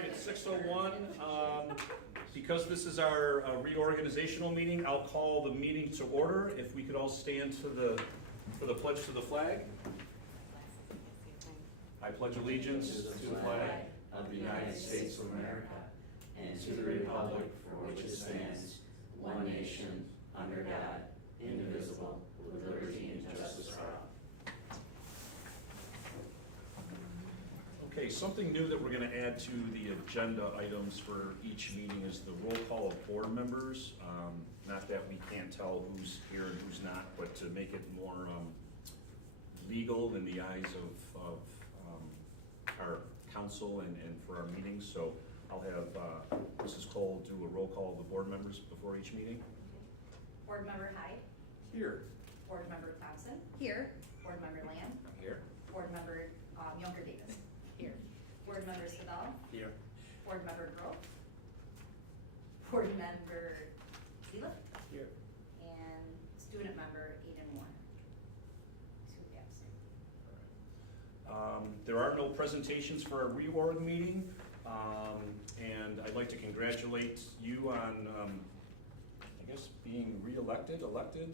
right, it's 6:01. Because this is our reorganizational meeting, I'll call the meeting to order. If we could all stand for the pledge to the flag. I pledge allegiance to the flag of the United States of America and to the republic for which it stands, one nation, under God, indivisible, with liberty and justice for all. Okay, something new that we're going to add to the agenda items for each meeting is the roll call of board members. Not that we can't tell who's here and who's not, but to make it more legal in the eyes of our council and for our meetings. So I'll have Mrs. Cole do a roll call of the board members before each meeting. Board Member Hyde. Here. Board Member Thompson. Here. Board Member Lamb. Here. Board Member Younger Davis. Here. Board Member Sadal. Here. Board Member Grove. Board Member Zila. Here. And Student Member Aiden Warner. 2 absent. There are no presentations for our reorg meeting, and I'd like to congratulate you on, I guess, being elected,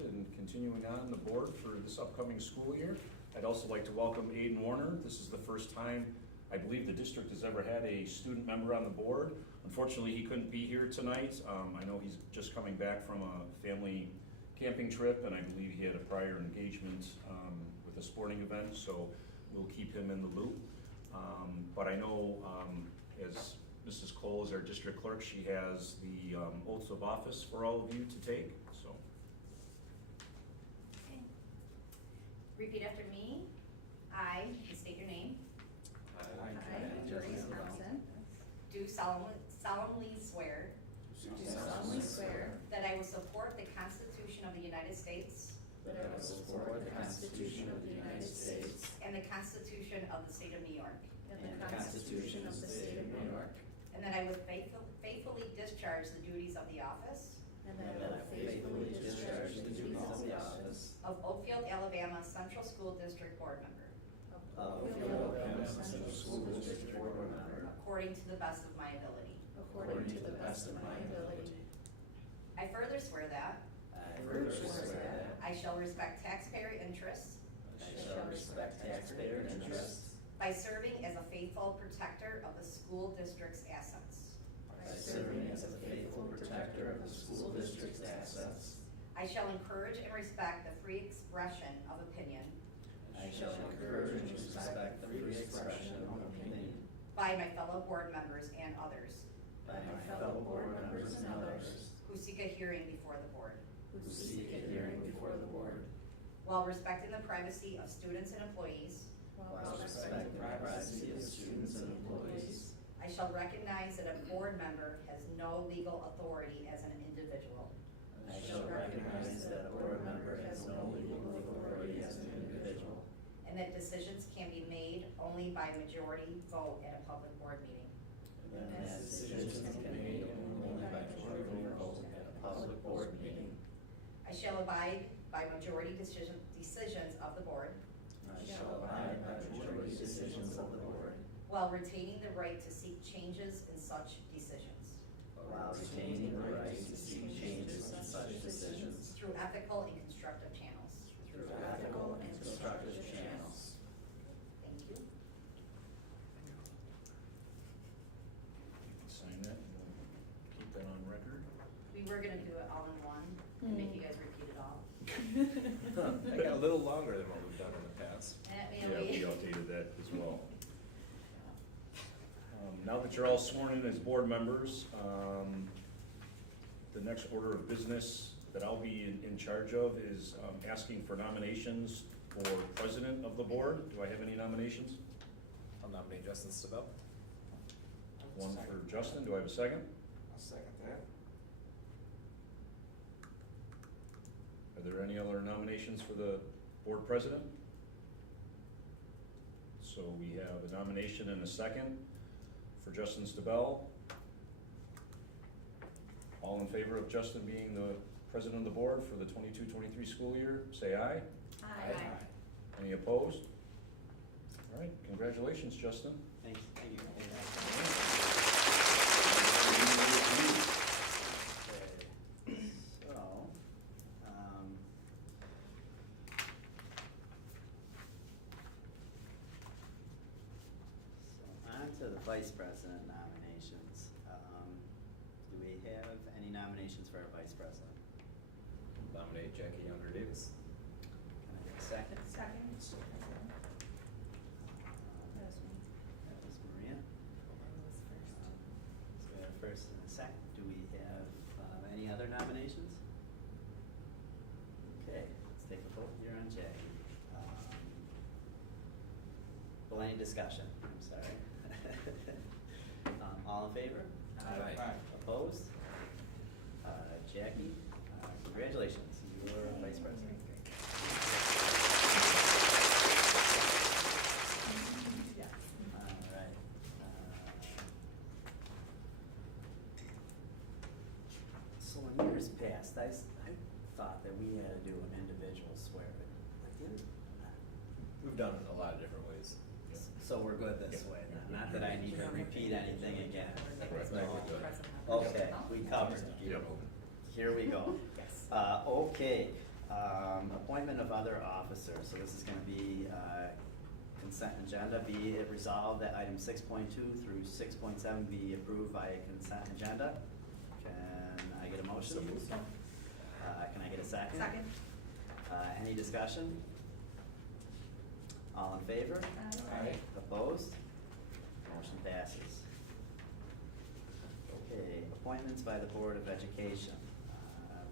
and continuing on the board for this upcoming school year. I'd also like to welcome Aiden Warner. This is the first time I believe the district has ever had a student member on the board. Unfortunately, he couldn't be here tonight. I know he's just coming back from a family camping trip, and I believe he had a prior engagement with a sporting event, so we'll keep him in the loop. But I know as Mrs. Cole is our district clerk, she has the oaths of office for all of you to take. So, Okay. Repeat after me. I, state your name, I, Joyce Thompson, do solemnly swear that I will support the Constitution of the United States That I will support the Constitution of the United States and the Constitution of the State of New York, and the Constitution of the State of New York, and that I will faithfully discharge the duties of the office and and that I faithfully discharge the duties of the office of Oakfield-Alabama Central School District Board Member of Oakfield-Alabama Central School District Board Member according to the best of my ability. according to the best of my ability. I further swear that I further swear that I shall respect taxpayer interests I shall respect taxpayer interests by serving as a faithful protector of the school district's assets. by serving as a faithful protector of the school district's assets. I shall encourage and respect the free expression of opinion I shall encourage and respect the free expression of opinion by my fellow board members and others by my fellow board members and others who seek a hearing before the board, who seek a hearing before the board, while respecting the privacy of students and employees. while respecting the privacy of students and employees. I shall recognize that a board member has no legal authority as an individual, I shall recognize that a board member has no legal authority as an individual, and that decisions can be made only by majority vote at a public board meeting. and that decisions can be made only by majority vote at a public board meeting. I shall abide by majority decisions of the board I shall abide by majority decisions of the board, while retaining the right to seek changes in such decisions while retaining the right to seek changes in such decisions through ethical and constructive channels. through ethical and constructive channels. Thank you. You can sign that and we'll keep that on record. We were gonna do it all in one and make you guys repeat it all. I got a little longer than what we've done in the past. Yeah, we updated that as well. Now that you're all sworn in as board members, the next order of business that I'll be in charge of is asking for nominations for president of the board. Do I have any nominations? I'll nominate Justin Stabell. One for Justin. Do I have a second? I'll second that. Are there any other nominations for the board president? So we have a nomination and a second for Justin Stabell. All in favor of Justin being the president of the board for the 22-23 school year, say aye. Aye. Any opposed? All right, congratulations, Justin. Thank you. Vice President nominations. Do we have any nominations for our Vice President? Nominate Jackie Younger Davis. Can I get a second? Second. That was me. That was Maria. So we have a first and a second. Do we have any other nominations? Okay, let's take a vote here on Jackie. Well, any discussion? I'm sorry. All in favor? Aye. Opposed? Jackie, congratulations, you are Vice President. All right. So in years past, I thought that we had to do an individual swearing. We've done it a lot of different ways. So we're good this way, then. Not that I need to repeat anything again. Right, No. we're good. Okay, we covered. Keep it moving. Here we go. Yes. Okay, appointment of other officers, so this is gonna be, consent agenda. Be it resolved that items 6.2 through 6.7 be approved by consent agenda. Can I get a motion? So moved. Can I get a second? Second. Any discussion? All in favor? Aye. Opposed? Motion passes. Okay, appointments by the Board of Education.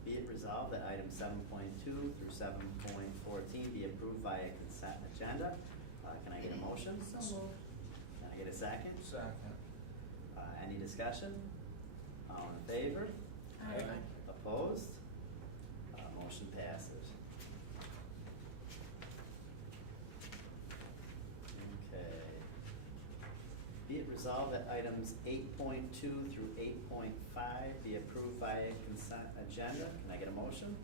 Be it resolved that items 7.2 through 7.14 be approved by a consent agenda. Can I get a motion? So moved. Can I get a second? Second. Any discussion? All in favor? Aye. Opposed? Motion passes. Okay. Be it resolved that items 8.2 through 8.5 be approved by a consent agenda. Can I get a motion?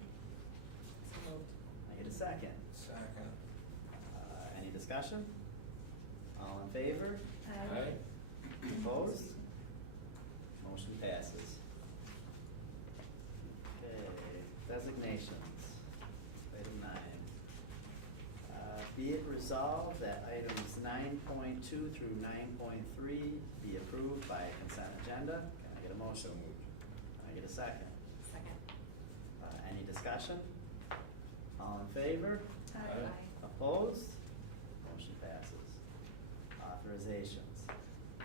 So moved. Can I get a second? Second. Any discussion? All in favor? Aye. Opposed? Motion passes. Okay, designations, item 9. Be it resolved that items 9.2 through 9.3 be approved by consent agenda. Can I get a So motion? moved. Can I get a second? Second. Any discussion? All in favor? Aye. Opposed? Motion passes. Authorizations.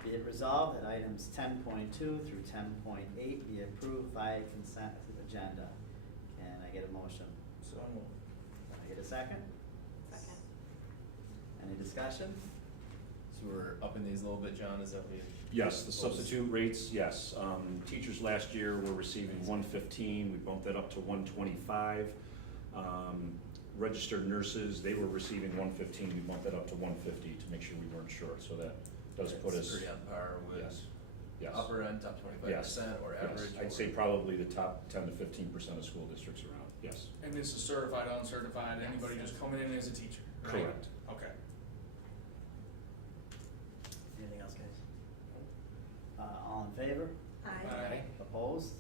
Be it resolved that items 10.2 through 10.8 be approved by consent agenda. Can I get a motion? So moved. Can I get a second? Second. Any discussion? So we're upping these a little bit, John, is that what you? Yes, the substitute rates, yes. Teachers last year were receiving 115, we bumped that up to 125. Registered nurses, they were receiving 115, we bumped that up to 150 to make sure we weren't short, so that does put It's us. pretty on par with Yes, yes. upper end, top 25% or Yes, average? I'd say probably the top 10 to 15% of school districts around, yes. And this is certified, uncertified, anybody just coming in as a teacher, right? Correct. Okay. Anything else, guys? All in favor? Aye. Opposed?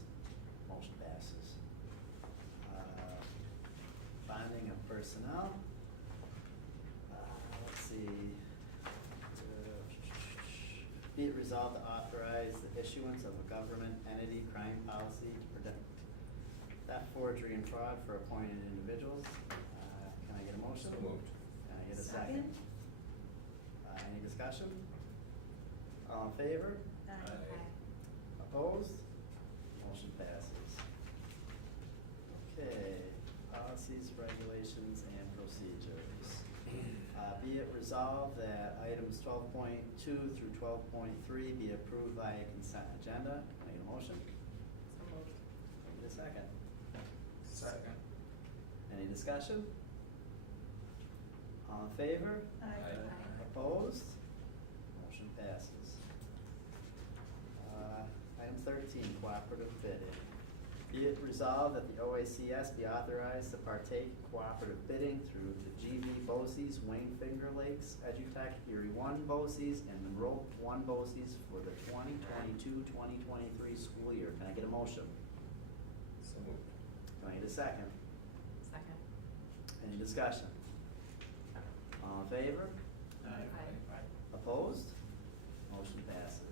Motion passes. Bonding of personnel. Let's see. Be it resolved to authorize the issuance of a government entity crime policy to prevent theft, forgery, and fraud for appointed individuals. Can I get a motion? So moved. Can I get a second? Any discussion? All in favor? Aye. Opposed? Motion passes. Okay, policies, regulations, and procedures. Be it resolved that items 12.2 through 12.3 be approved by a consent agenda. Can I get a motion? So moved. Can I get a second? Second. Any discussion? All in favor? Aye. Opposed? Motion passes. Item 13, cooperative bidding. Be it resolved that the OACS be authorized to partake in cooperative bidding through the GV BOCES, Wayne Finger Lakes, Edutech, Erie 1 BOCES, and Monroe 1 BOCES for the 2022-2023 school year. Can I get a motion? So moved. Can I get a second? Second. Any discussion? All in favor? Aye. Opposed? Motion passes.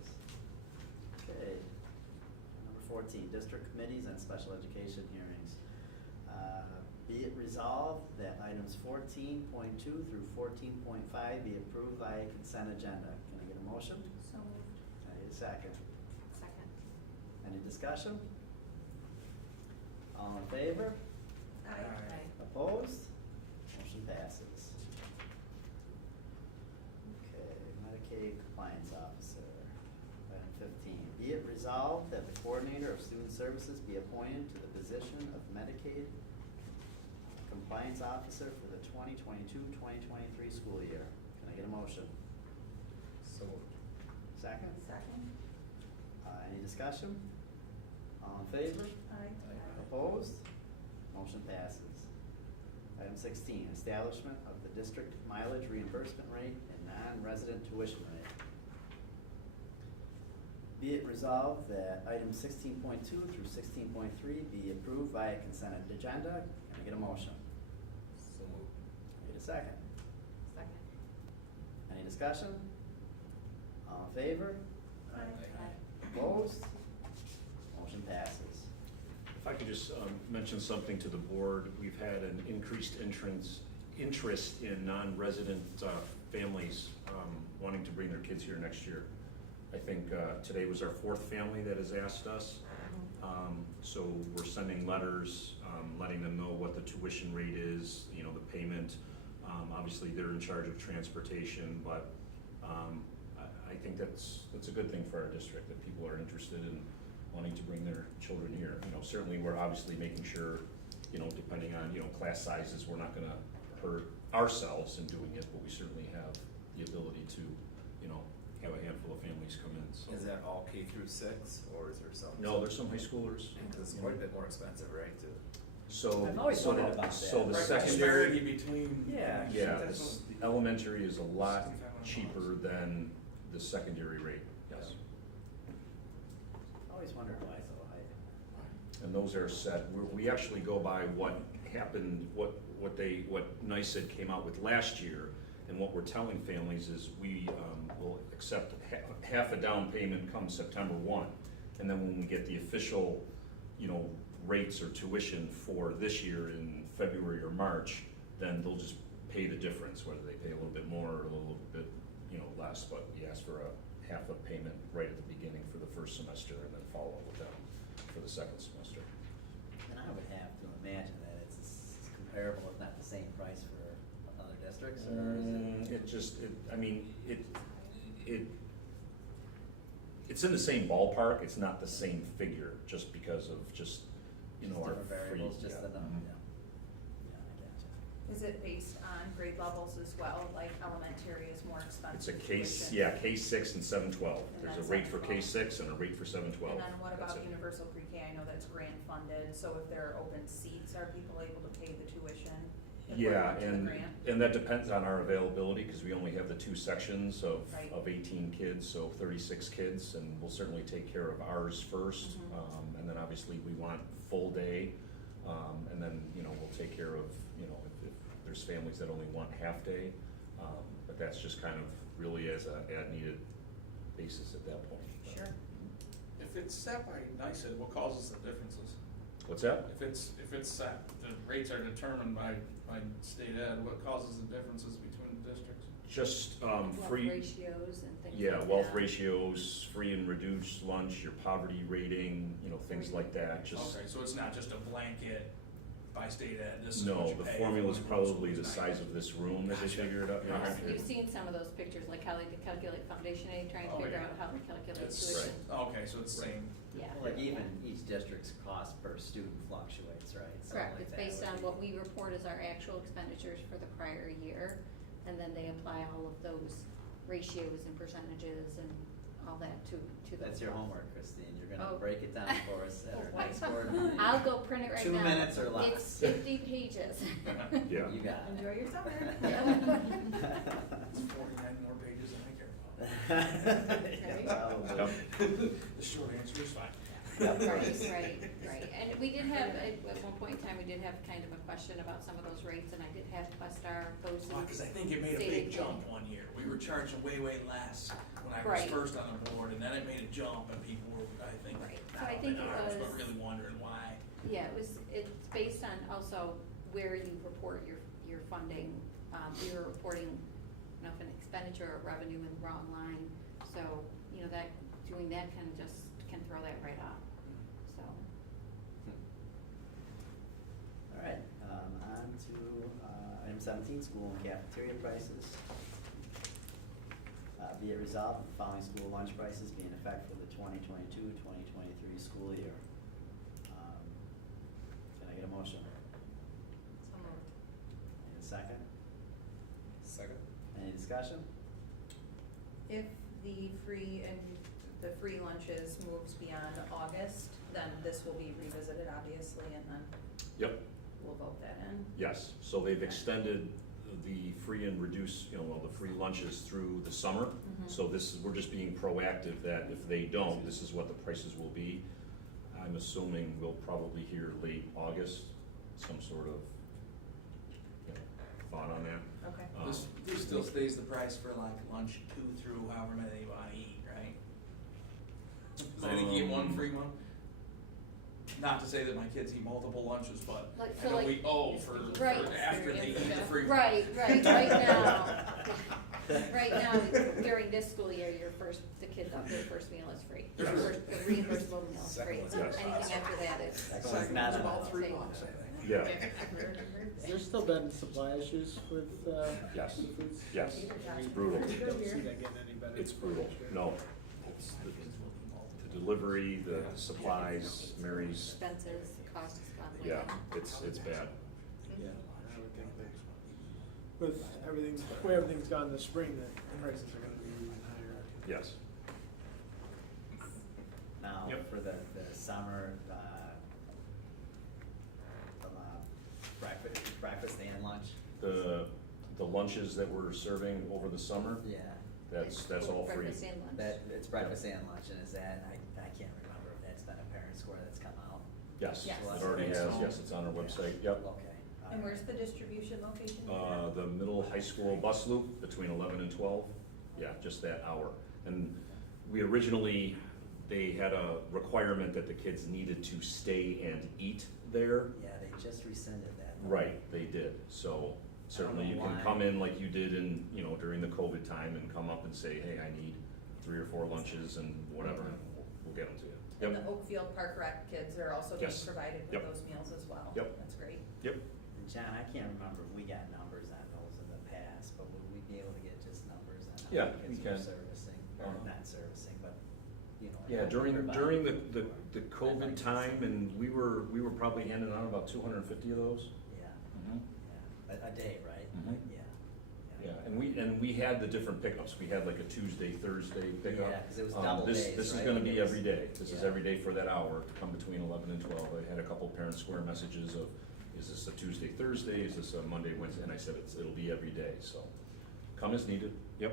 14, district committees and special education hearings. Be it resolved that items 14.2 through 14.5 be approved via consent agenda. Can I get a motion? So moved. I need a second. Second. Any discussion? All in favor? Aye. Opposed? Motion passes. Okay, Medicaid Compliance Officer, item 15. Be it resolved that the Coordinator of Student Services be appointed to the position of Medicaid Compliance Officer for the 2022-2023 school year. Can I get a motion? So moved. Second? Second. Any discussion? All in favor? Aye. Opposed? Motion passes. Item 16, establishment of the district mileage reimbursement rate and non-resident tuition rate. Be it resolved that items 16.2 through 16.3 be approved via consent agenda. Can I get a motion? So moved. Need a second? Second. Any discussion? All in favor? Aye. Opposed? Motion passes. If I could just mention something to the board, we've had an increased interest in non-resident families wanting to bring their kids here next year. I think today was our fourth family that has asked us. So we're sending letters, letting them know what the tuition rate is, you know, the payment. Obviously, they're in charge of transportation, but I think that's a good thing for our district, that people are interested in wanting to bring their children here. You know, certainly we're obviously making sure, you know, depending on, you know, class sizes, we're not gonna hurt ourselves in doing it, but we certainly have the ability to, you know, have a handful of families come in, so. Is that all K through 6, or is there some? No, there's some high schoolers. Because it's quite a bit more expensive, right, to? So, I've always so wondered the, about so that. the Right, secondary, disparity between. Yeah. yeah, That's the elementary is a lot $6,500. cheaper than the secondary rate, yes. Always wondered why so high. And those are set, we actually go by what happened, what NICEAD came out with last year. And what we're telling families is we will accept half a down payment come September 1. And then when we get the official, you know, rates or tuition for this year in February or March, then they'll just pay the difference, whether they pay a little bit more or a little bit, you know, less. But we ask for a half a payment right at the beginning for the first semester and then follow up with them for the second semester. And I would have to imagine that it's comparable, if not the same price for other districts, or is it? It's in the same ballpark, it's not the same figure, just because of just, you know, our Different free. variables, just yeah. the number, yeah. Yeah, I gotcha. Is it based on grade levels as well, like elementary is more It's a expensive? case, tuition? yeah, K-6 and 7-12. And There's a that's rate for 7-12. K-6 and a rate for 7-12. And then what That's about it. universal pre-K? I know that's grant funded, so if there are open seats, are people able to pay the tuition? if we're Yeah, going to the grant? and that depends on our availability, because we only have the 2 sections Right. of 18 kids, so 36 kids, and we'll certainly take care of ours first. Mhm. And then obviously we want full day, and then, you know, we'll take care of, you know, if there's families that only want half day. But that's just kind of really as a as-needed basis at that point. Sure. If it's set by NICEAD, what causes the differences? What's that? If it's set, the rates are determined by state ed, what causes the differences between the districts? Just Wealth free. ratios and things like Yeah, that. wealth ratios, free and reduced lunch, your poverty rating, you know, things like that, just. Okay, so it's not just a blanket by state ed, this is what No, you the pay. formula's for probably the schools, size of this room that they Gotcha. figured out. Yeah. Yes, you've seen some of those pictures, like how they calculate foundation aid, trying to Oh, figure yeah. out how to calculate It's- tuition. Okay, so it's the same. Yeah. Like even each district's cost per student fluctuates, right? Something Correct, like it's that based would on be- what we report as our actual expenditures for the prior year, and then they apply all of those ratios and percentages and all that to those. That's your homework, Christine, you're gonna Oh. break it down for us at our Oh, next wow. board meeting. I'll go print it right 2 now. minutes or less. It's 50 pages. Yeah. You got it. Enjoy your summer. It's 49 more pages than I care about. Yeah, probably. The short answer is fine. Yep. Right, and we did have, at one point in time, we did have kind of a question about some of those rates, and I did have Questar post. Because I think it made a big jump one year. We were charging way less when I was Right. first on the board, and then it made a jump, and people were, I think, Right, not So I think it I was was- really wondering why. Yeah, it's based on also where you report your funding. You're reporting, you know, if an expenditure or revenue in the wrong line, so, you know, that, doing that can just, can throw that right off, so. All right, on to, item 17, school and cafeteria prices. Be it resolved that the following school lunch prices be in effect for the 2022-2023 school year. Can I get a motion? So moved. Need a second? Second. Any discussion? If the free lunches moves beyond August, then this will be revisited, obviously, and then Yep, we'll vote that in. yes, so they've extended the free and reduced, the free lunches through the summer. Mhm. So this is, we're just being proactive that if they don't, this is what the prices will be. I'm assuming we'll probably hear late August, some sort of, thought on that. Okay. This still stays the price for like lunch 2 through however many you wanna eat, right? 'Cause I think you get one free one. Not to say that my kids eat multiple lunches, but Like, I so know like- we owe for Right. after they eat the free one. Right now, during this school year, the kids up, their first meal is free. Yes. The reimbursable meal is free, so Yes. anything after that is. That's like not About a, 3 bucks, I think. Yeah, There's still been supply issues with, Yes. the foods? yes, We it's brutal. Don't see that getting any better. It's brutal, no. It's the delivery, the supplies, Mary's, Expenses, costs, gone way yeah, down. it's bad. Yeah, I would think that with everything, the way everything's gone this spring, that the prices are gonna be even higher. Yes. now, Yep. for the summer, breakfast and lunch? The lunches that we're serving over the summer, Yeah, that's all free. Breakfast and lunch. it's breakfast and lunch, and is that, I can't remember if that's been a parent score that's come out. Yes, Yes. it already has, yes, it's on our website, yep. Okay. And where's the distribution location? The middle high school bus loop between 11 and 12, yeah, just that hour. And we originally, they had a requirement that the kids needed to stay and eat there. Yeah, they just rescinded that. Right, they did, so certainly you can come in like you did in, during the COVID time and come up and say, hey, I need 3 or 4 lunches and whatever, and we'll get them to you. And Yep, the Oakfield Park Rec kids are also being Yes. provided with Yep. those meals as well. Yep. That's great. yep. And John, I can't remember if we got numbers on those in the past, but would we be able to get just numbers on Yeah, how we many kids can. we're servicing, or Uh-huh. not servicing, but, Yeah, during providing the for? COVID time, and we were probably handing out about 250 of those. Yeah, Mhm. yeah, a day, right? Mhm. Yeah. Yeah, and we had the different pickups, we had like a Tuesday, Thursday pickup. Yeah, 'cause it was double days, This is right? gonna Like be it was- every day, this is yeah. every day for that hour, to come between 11 and 12. I had a couple parent square messages of, is this a Tuesday, Thursday, is this a Monday, Wednesday, and I said, it'll be every day, so come as needed, yep,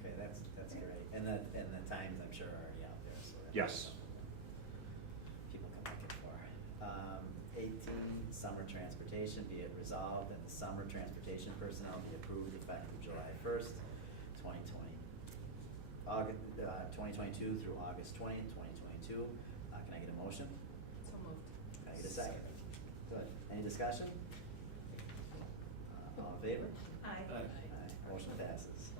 Okay, that's great, and the times I'm sure are already out there, so. that's- yes. People come looking for. 18, summer transportation, be it resolved that the summer transportation personnel be approved effective July 1st, 2022 through August 20th, 2022. Can I get a motion? So moved. Can I get a second? Good. Any discussion? All in favor? Aye. Aye. Motion passes.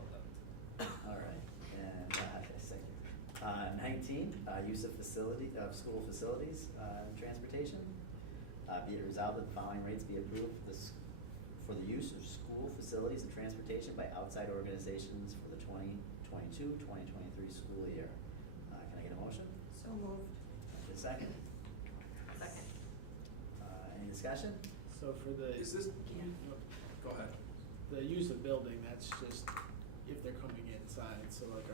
All right, and, second. 19, use of school facilities, transportation. Be it resolved that the following rates be approved for the use of school facilities and transportation by outside organizations for the 2022-2023 school year. Can I get a motion? So moved. Can I get a second? Second. Any discussion? So for the. Is this, go ahead. The use of building, that's just if they're coming inside, so like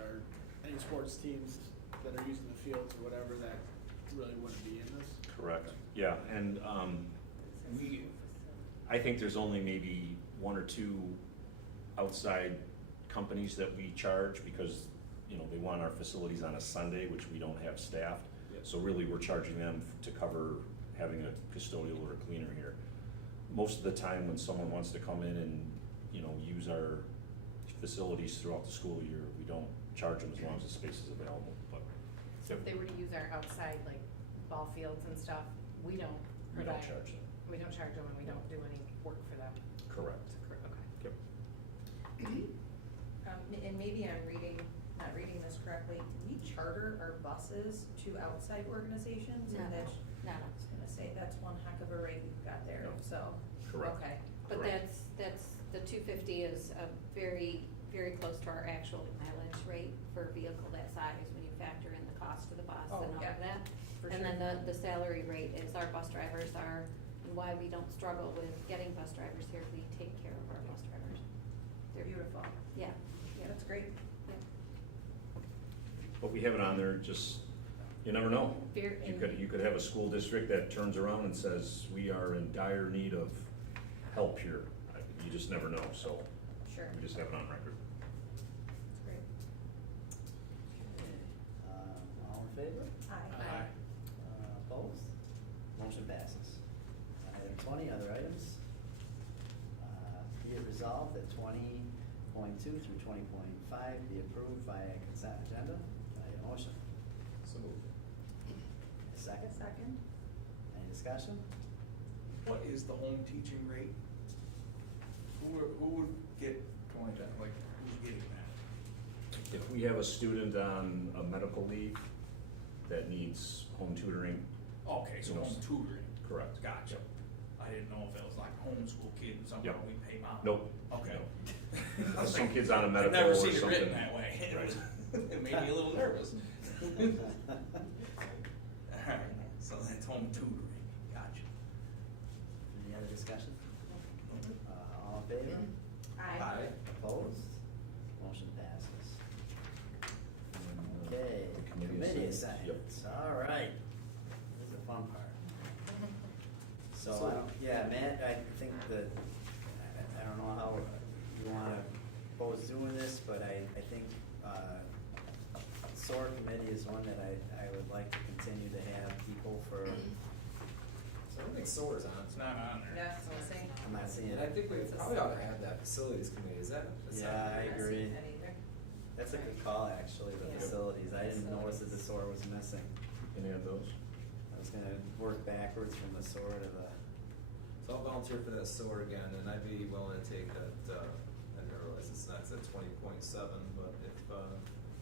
any sports teams that are using the fields or whatever, that really wouldn't be in this? Correct. Yeah, and I think there's only maybe 1 or 2 outside companies that we charge because, they want our facilities on a Sunday, which we don't have staffed. Yep. So really, we're charging them to cover having a custodial or a cleaner here. Most of the time, when someone wants to come in and, use our facilities throughout the school year, we don't charge them as long as the space is available, but. So if they were to use our outside, like ball fields and stuff, we don't We don't provide. charge them. We don't charge them and we don't do any work for them. Correct. Okay. Yep. And maybe I'm not reading this correctly, do we charter our buses to outside organizations? No, And that's, no. I was gonna say, that's one heck of a rate we've got there, No. so, Correct. okay. But Correct. that's, the 250 is a very, very close to our actual mileage rate for a vehicle that size when you factor in the cost of the bus Oh, and all yeah, of that. for And sure. then the salary rate is our bus drivers are, and why we don't struggle with getting bus drivers here, we take care of our bus drivers. They're beautiful. Yeah, yeah. That's great. Yeah. But we have it on there, just, you never know. Very- You could have a school district that turns around and says, we are in dire need of help here. You just never know, so Sure. we just have it on record. That's great. All in favor? Aye. Opposed? Motion passes. Item 20, other items. Be it resolved that 20.2 through 20.5 be approved via consent agenda. Can I get a motion? So moved. A second? Second? Any discussion? What is the home teaching rate? Who would get $20, like, who's getting that? If we have a student on a medical leave that needs home tutoring, Okay, so You know, home tutoring. correct. Gotcha. I didn't know if it was like a homeschool kid and somewhere Yep. we pay mom. Nope. Okay. Some kids on a I've medical never or seen it written something. that way. It Right. was- It made me a little nervous. Alright, so that's home tutoring. Gotcha. Any other discussion? All in favor? Aye. Opposed? Motion passes. Okay, The committee committee assignments. Yep. assignments, all right. This is the fun part. So, I don't, yeah, Matt, I think that, I don't know how you wanna propose doing this, but I think, SOAR committee is one that I would like to continue to have people for, So I don't think SOAR's on. It's not on there. Yeah, so I'm saying. I'm not seeing And I it. think we probably ought to have that facilities committee, is that? that's not- Yeah, I I'm not agree. seeing that either. That's a good call, actually, the Yeah. facilities, I didn't notice that the SOAR was missing. Any of those? I was gonna work backwards from the SOAR to the, So I'll volunteer for that SOAR again, and I'd be willing to take that, I didn't realize it's not, it's at 20.7, but if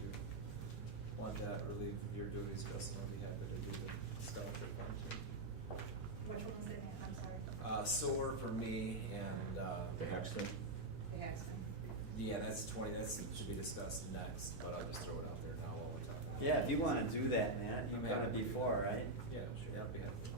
you want that relief of your duties, Justin, I'll be happy to do the scholarship one too. Which one was it, I'm sorry? SOAR for me and, The Haxton? The Haxton. yeah, that's 20, that's, should be discussed next, but I'll just throw it out there now while we're talking. yeah, if you wanna do that, Matt, you've I'm done it happy to do before, that. right? Yeah, sure, I'll be happy.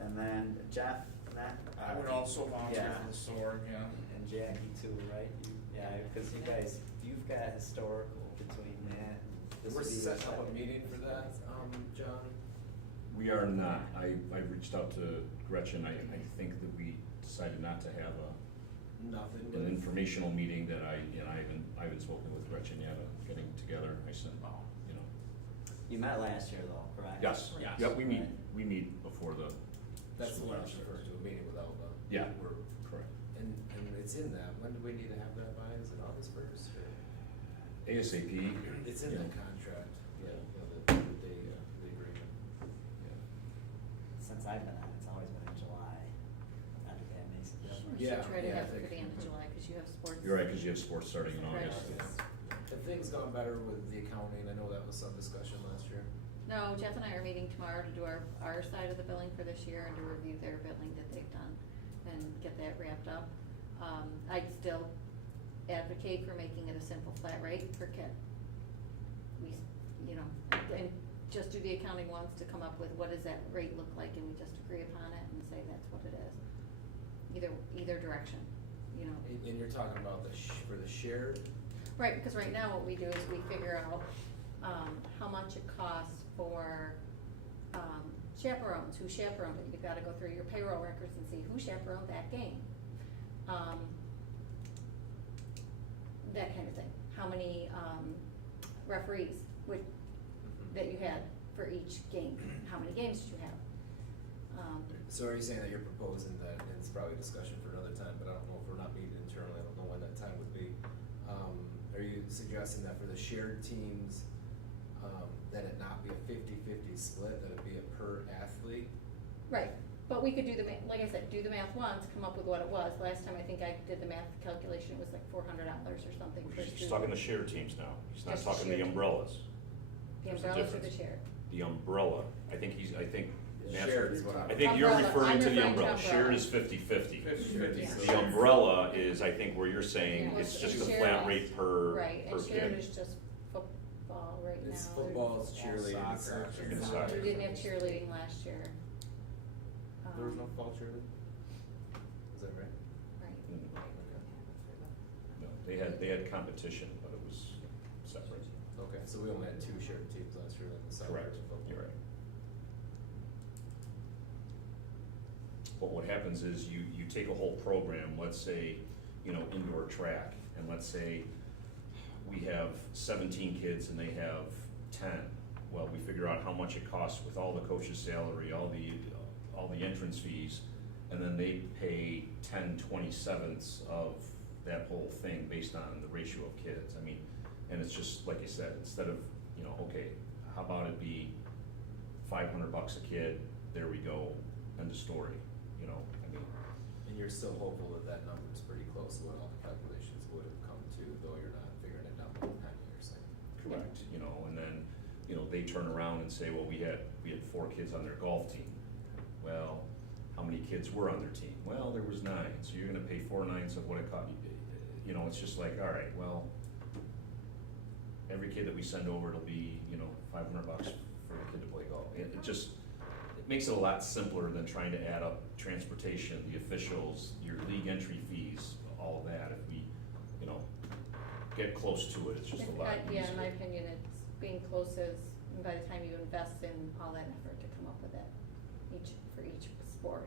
And then Jeff, Matt? I would also volunteer Yeah. for the SOAR, yeah. And Jackie too, right? Yeah, cause you guys, you've got historical between Matt and this We're would be your setting up a second. meeting for that, John? We are not. I reached out to Gretchen. I think that we decided not to have Nothing, an but. informational meeting that I haven't spoken with Gretchen yet, getting together. I said, you know. You met last year though, correct? Yes, Yes. yeah, we meet Right. before the. That's the school one I was year referring to, a meeting with Alba. Yeah. We're, Correct. and it's in that, when do we need to have that by, is it August first or? ASAP. It's in you the know. contract, yeah, the agreement. Since I've been on, it's always been in July. Not that that makes a difference. We Yeah, should try to yeah, I have it for think- the end of July, cause you have sports. You're right, because you have sports starting in Right. August. Have things gone better with the accounting? I know that was some discussion last year. No, Jeff and I are meeting tomorrow to do our side of the billing for this year and to review their billing that they've done and get that wrapped up. I'd still advocate for making it a simple flat rate per kid. And just do the accounting once to come up with what does that rate look like, and we just agree upon it and say that's what it is. Either direction, you know. And you're talking about for the shared? Right, because right now what we do is we figure out, how much it costs for, chaperones, who chaperoned it. You've gotta go through your payroll records and see who chaperoned that game. That kind of thing. How many, referees that you had for each game, how many games did you have? So are you saying that you're proposing that, and it's probably a discussion for another time, but I don't know if we're not meeting internally, I don't know when that time would be. Are you suggesting that for the shared teams, then it not be a 50-50 split, that it be a per athlete? Right, but we could do the math, like I said, do the math once, come up with what it was. Last time I think I did the math calculation, it was like $400 or something per student. He's talking the share teams now, he's not Just the talking the share team. umbrellas. The There's a umbrellas or the difference. share? The umbrella, I think Matt's- Shared is what I think you're Umbrella. referring I'm to the referring to umbrella, umbrella. shared is 50-50. 50-50. Yeah. The umbrella is, I think, where you're saying, Yeah, it's and just a shared flat is- rate per Right, per and shared kid. is just football right now. It's football, it's cheerleading, it's Soccer. soccer. And soccer. We didn't have cheerleading last year. There was no fall cheerleading? Is that right? Right. Mm. Okay. No, they had competition, but it was separate. Okay, so we only had 2 shared teams last year, like the soccer Correct, and football. you're right. But what happens is you take a whole program, let's say, indoor track, and let's say we have 17 kids and they have 10. Well, we figure out how much it costs with all the coach's salary, all the entrance fees, and then they pay 10/27ths of that whole thing based on the ratio of kids. I mean, and it's just, like you said, instead of, okay, how about it be $500 a kid, there we go, end of story, I mean. And you're still hopeful that that number is pretty close to what all the calculations would have come to, though you're not figuring it down by the penny, you're saying? Correct, and then, they turn around and say, well, we had 4 kids on their golf team. Well, how many kids were on their team? Well, there was 9, so you're gonna pay 4/9 of what it cost. It's just like, all right, well, every kid that we send over, it'll be, $500 for the kid to play golf. It makes it a lot simpler than trying to add up transportation, the officials, your league entry fees, all of that. If we, get close to it, it's just a lot easier. Yeah, in my opinion, it's being close as, by the time you invest in all that effort to come up with that, for each sport,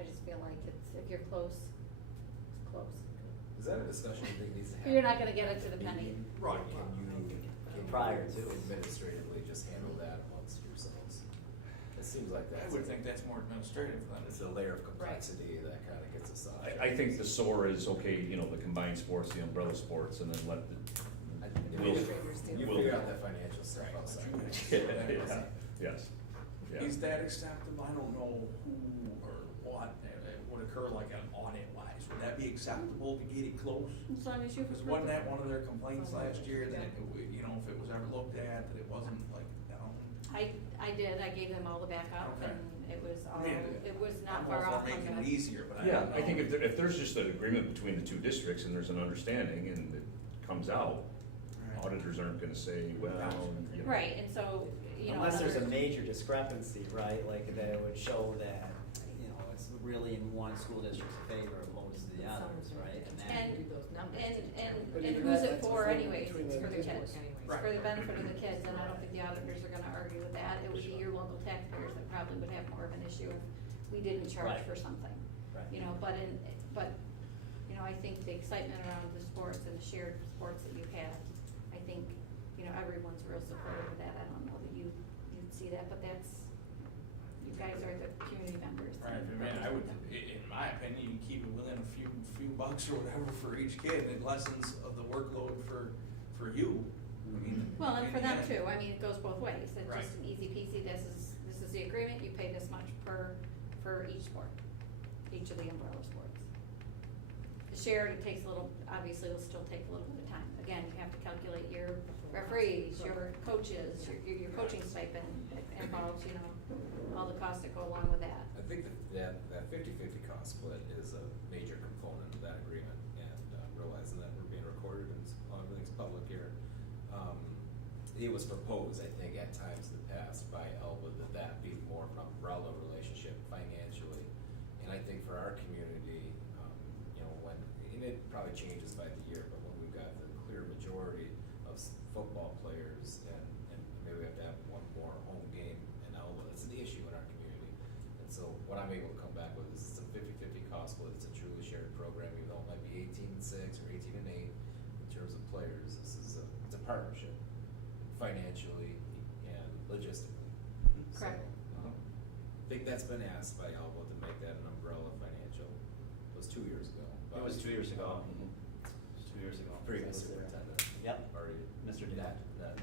I just feel like if you're close, it's close. Is that a discussion you think needs to happen? You're not gonna get it to the penny. Right. Can you Prior to. administratively just handle that amongst yourselves? It seems like I that's. would think that's more administrative than. It's a layer of complexity that kind of gets us off. I think the SOAR is okay, the combined sports, the umbrella sports, and then let the, You we'll- figure out that financial stuff outside. yes, yeah. Is that acceptable? I don't know who or what would occur like an audit wise. Would that be acceptable to get it close? As long as you. Because wasn't that one of their complaints last year, that if it was ever looked at, that it wasn't like down? I did, I gave them all the backup, Okay. and it was all, I mean, it was I not don't know far if off we're from making that. it easier, but I Yeah, don't know. I think if there's just an agreement between the 2 districts and there's an understanding and it comes out, Right. auditors aren't gonna say, well, Right, and so, Unless there's a other- major discrepancy, right, like that it would show that, it's really in one school district's favor opposed to the others, right? And that- And, Do those numbers and, to and, determine. and even who's that, it that's for the thing anyways, between it's the for the kids. districts. It's for the benefit of the kids, and I don't think the auditors are gonna argue with that, it would be your local taxpayers that probably would have more of an issue if we didn't charge Right. for something. Right. I think the excitement around the sports and the shared sports that you've had, I think, everyone's real supportive of that, I don't know that you'd see that, but you guys are the community members. Right, I would, in my opinion, you keep it within a few bucks or whatever for each kid, and it lessens of the workload for you. I mean, Well, and in for the them end. too, I mean, it goes both ways, it's Right. just an easy peasy, this is the agreement, you pay this much for each sport, each of the umbrella sports. The shared, it takes obviously it'll still take a little bit of time, again, you have to calculate your referees, your coaches, your coaching stipend involves, all the costs that go along with that. I think that 50-50 cost split is a major component of that agreement, and realizing that we're being recorded and everything's public here. It was proposed, I think, at times in the past by Elba that be more of an umbrella relationship financially. And I think for our community, and it probably changes by the year, but when we've got the clear majority of football players and maybe we have to have one more home game in Elba, that's an issue in our community. And so what I'm able to come back with is it's a 50-50 cost split, it's a truly shared program, even though it might be 18-6 or 18-8 in terms of players. It's a partnership, financially and logistically. Correct. So, I think that's been asked by Elba to make that an umbrella financial. It was 2 years ago. It was 2 years ago. Mhm. It was 2 years ago. Previous I was there. superintendent. Yep. Already. Mr. Dillon. That. Yeah.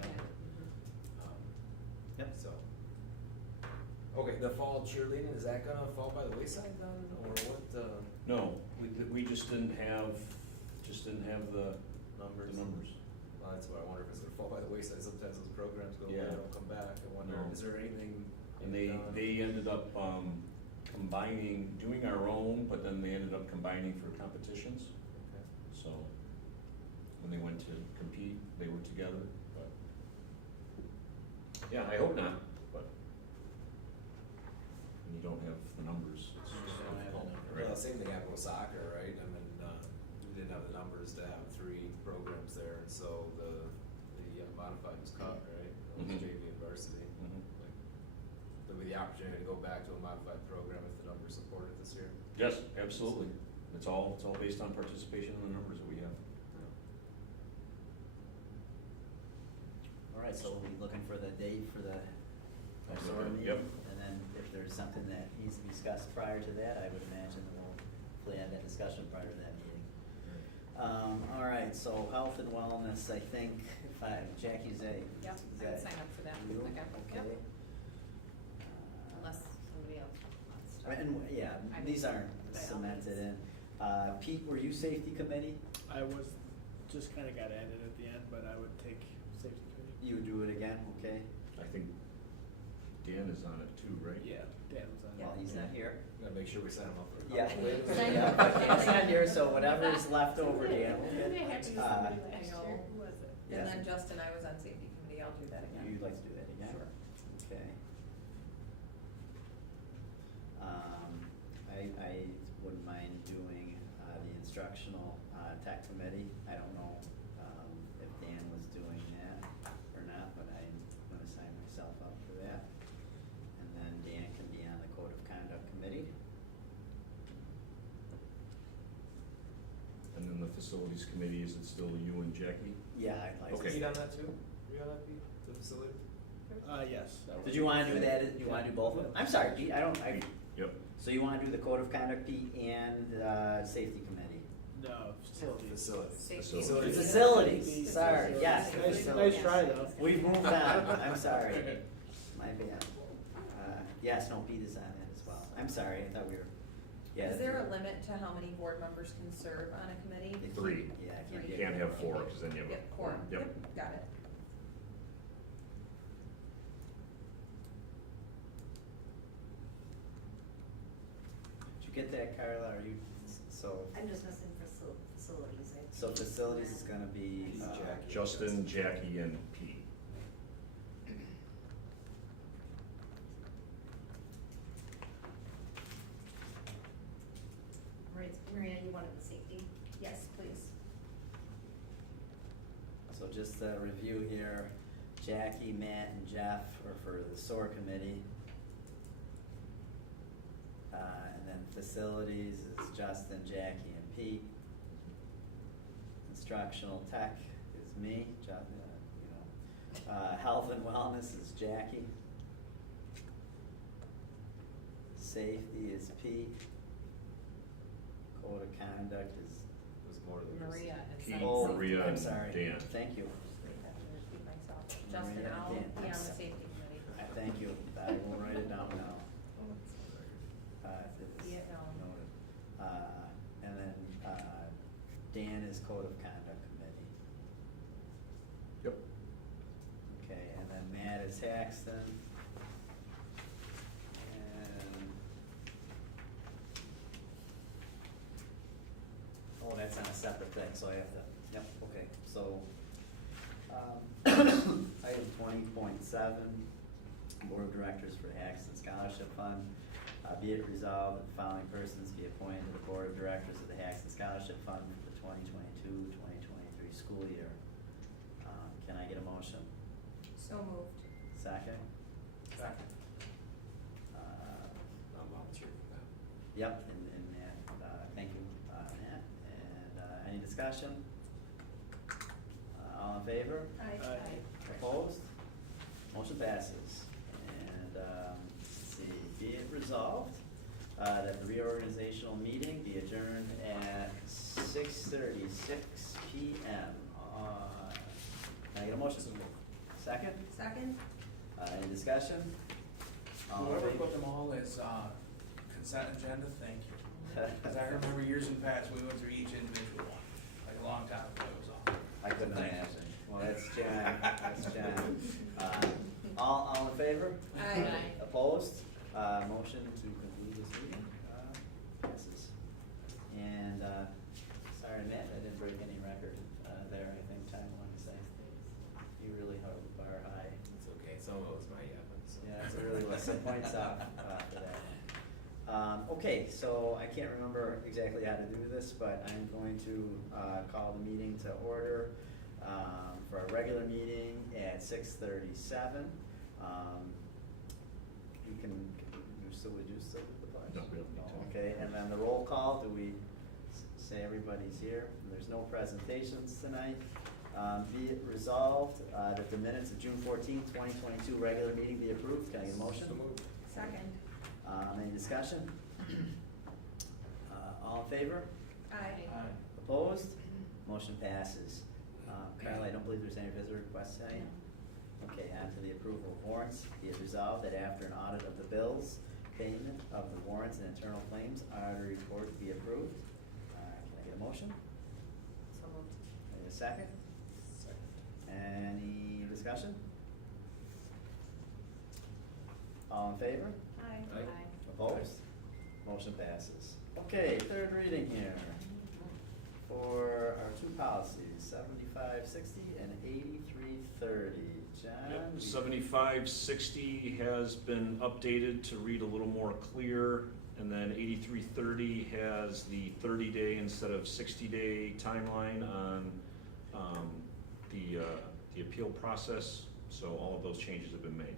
Okay, the fall cheerleading, is that gonna fall by the wayside then, or what, No, we just didn't have the numbers? numbers. Well, that's why I wonder if it's gonna fall by the wayside, sometimes those programs go, Yeah. they don't come back, I wonder, No. is there anything? And they ended up combining, doing our own, but then they ended up combining for competitions. Okay. So when they went to compete, they were together, but, yeah, I hope not, but when you don't have the numbers, it's just You don't have the difficult, numbers. right? Well, same thing happened with soccer, right? I mean, we didn't have the numbers to have 3 programs there, and so the modified was cut, right? It was Mhm. JV and varsity. Mhm. Like, there'll be the opportunity to go back to a modified program if the numbers support it this year. Yes, absolutely. It's all based on participation in the numbers that we have. All right, so we'll be looking for the date for the SOAR Yep. meeting. And then if there's something that needs to be discussed prior to that, I would imagine that we'll hopefully have that discussion prior to that meeting. All right, so health and wellness, I think, Jackie's a. Yep, I would sign up for that. You? Okay, yep. Okay. Unless somebody else wants to. And, yeah, I these mean, aren't by all cemented means. in. Pete, were you safety committee? I was, just kinda got added at the end, but I would take safety committee. You would do it again, okay? I think Dan is on it too, right? Yeah, Dan was on. Well, he's not here. We gotta make sure we sign them up for a Yeah. couple later. Sign Yeah, up. Dan's not here, so whatever's left over, Dan, will Didn't they get. have to do Uh, somebody I last know. year? Who was it? Yeah. And then Justin, I was on safety committee, I'll do that again. You'd like to do that again? Sure. Okay. I wouldn't mind doing, the instructional, tech committee. I don't know, if Dan was doing that or not, but I'm gonna sign myself up for that. And then Dan can be on the code of conduct committee. And then the facilities committee, is it still you and Jackie? Yeah, I'd like to. Okay. Pete on that too? Were you on that, Pete, the facility? Yes. that Did was- you wanna do that, you wanna do both of them? I'm sorry, Pete, Yep. so you wanna do the code of conduct, Pete, and, safety committee? No, facilities. Facilities. Safety. Facilities. Facilities, sorry, yes. Nice try though. We've moved on, I'm sorry, my bad. Yes, no, Pete is on it as well, I'm sorry, I thought we were, yeah. Is there a limit to how many board members can serve on a committee? It 3. Yeah, I You can't get. can't have 4, because then you have a. Yep, quorum, Yep. yep, got it. Did you get that, Carla, are you, so, I'm just missing facilities. so facilities is gonna be, Jackie. Justin, Jackie, and Pete. Maria, you wanted the safety? Yes, please. so just a review here, Jackie, Matt, and Jeff are for the SOAR committee. And then facilities is Justin, Jackie, and Pete. Instructional tech is me, health and wellness is Jackie. Safety is Pete. Code of conduct is, It was more than. Maria and Pete, Simon. oh, Maria, I'm and sorry, Dan. thank you. I have to repeat myself. Justin, Maria and I'll Dan. be on the safety committee. Thank you, I will write it down now. If it's Yeah, no. noted. And then, Dan is code of conduct committee. Yep. Okay, and then Matt is Haxton. And, oh, that's on a separate thing, so I have to, yep, okay, so, item 20.7, Board of Directors for the Haxton Scholarship Fund. Be it resolved that the following persons be appointed to the Board of Directors of the Haxton Scholarship Fund for the 2022-2023 school year. Can I get a motion? So moved. Second? Second. I'm volunteering for that. Yep, and Matt, thank you, Matt. And, any discussion? All in favor? Aye. Opposed? Motion passes. And, let's see, be it resolved, that the reorganizational meeting be adjourned at 6:36 PM. Can I get a motion? Second? Second? Any discussion? Whoever put them all as, consent agenda, thank you. Cause I remember years in the past, we went through each individual one, like a long time ago, it was all. I couldn't Thank you. imagine. Well, that's Jen, that's Jen. All in favor? Aye. Opposed? Motion to conclude this meeting, passes. And, sorry, Matt, I didn't break any record, there, I think, time wanted to say. You really held the bar high. It's okay, some of it was my yapping, so. Yeah, that's really what, some points out, for that one. Okay, so I can't remember exactly how to do this, but I'm going to, call the meeting to order, for our regular meeting at 6:37. You can, would you still do the pledge? No, we don't need to. Okay, and then the roll call, do we say everybody's here? There's no presentations tonight. Be it resolved, that the minutes of June 14th, 2022 regular meeting be approved. Can I get a motion? So moved. Second. Any discussion? All in favor? Aye. Opposed? Motion passes. Carly, I don't believe there's any visitor requests tonight? Okay, on to the approval of warrants. Be it resolved that after an audit of the bills, payment of the warrants and internal claims, auditor report be approved. Can I get a motion? So moved. Can I get a second? Second. Any discussion? All in favor? Aye. Aye. Opposed? Motion passes. Okay, third reading here for our two policies, 7560 and 8330. John? Yep, 7560 has been updated to read a little more clear, and then 8330 has the 30-day instead of 60-day timeline on the appeal process, so all of those changes have been made.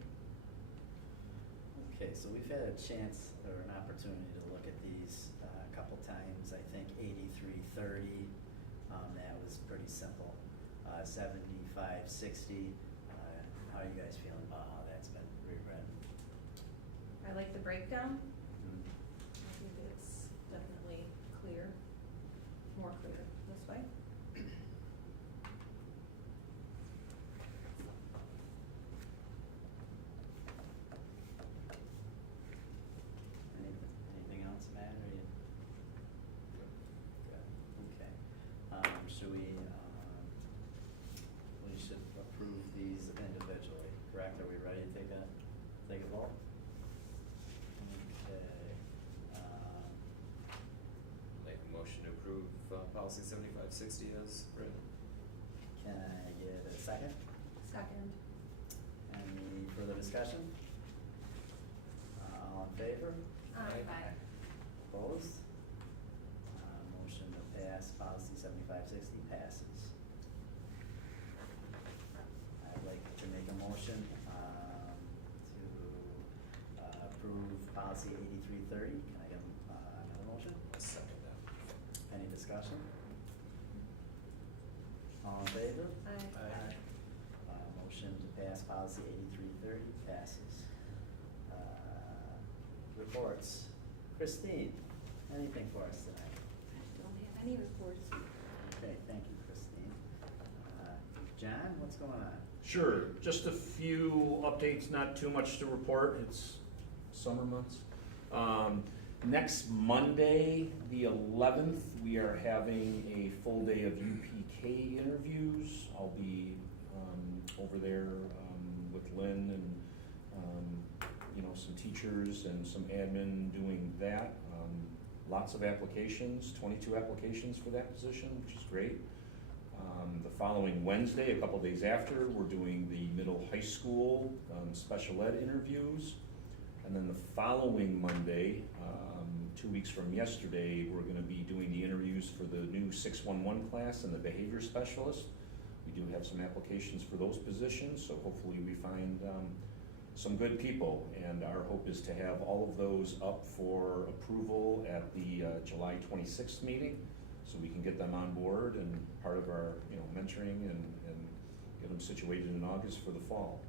Okay, so we've had a chance or an opportunity to look at these a couple times. I think 8330, that was pretty simple. 7560, how are you guys feeling about how that's been reread? I like the breakdown. Mhm. I think it's definitely clear, more clear this way. Anything else, Matt, or you? Good, okay. We should approve these individually, correct? Are we ready to take a vote? Okay. Make a motion to approve, policy 7560 as written. Can I get a second? Second. Any further discussion? All in favor? Aye. Opposed? Motion to pass policy 7560 passes. I'd like to make a motion to approve policy 8330. Can I get another motion? I'll second that. Any discussion? All in favor? Aye. Motion to pass policy 8330 passes. Reports. Christine, anything for us tonight? I don't have any reports. Okay, thank you, Christine. John, what's going on? Sure, just a few updates, not too much to report, it's summer months. Next Monday, the 11th, we are having a full day of UPK interviews. I'll be over there with Lynn and some teachers and some admin doing that. Lots of applications, 22 applications for that position, which is great. The following Wednesday, a couple days after, we're doing the middle high school special ed interviews. And then the following Monday, 2 weeks from yesterday, we're gonna be doing the interviews for the new 611 class and the behavior specialist. We do have some applications for those positions, so hopefully we find some good people. And our hope is to have all of those up for approval at the July 26th meeting, so we can get them on board and part of our mentoring and get them situated in August for the fall.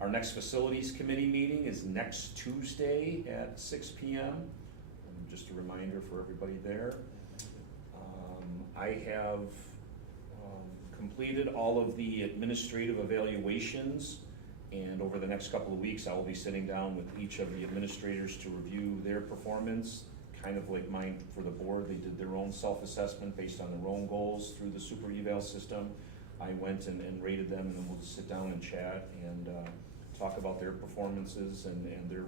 Our next facilities committee meeting is next Tuesday at 6 p.m. Just a reminder for everybody there. I have completed all of the administrative evaluations And over the next couple of weeks, I will be sitting down with each of the administrators to review their performance, kind of like mine for the board. They did their own self-assessment based on their own goals through the super eval system. I went and rated them, and then we'll just sit down and chat and talk about their performances and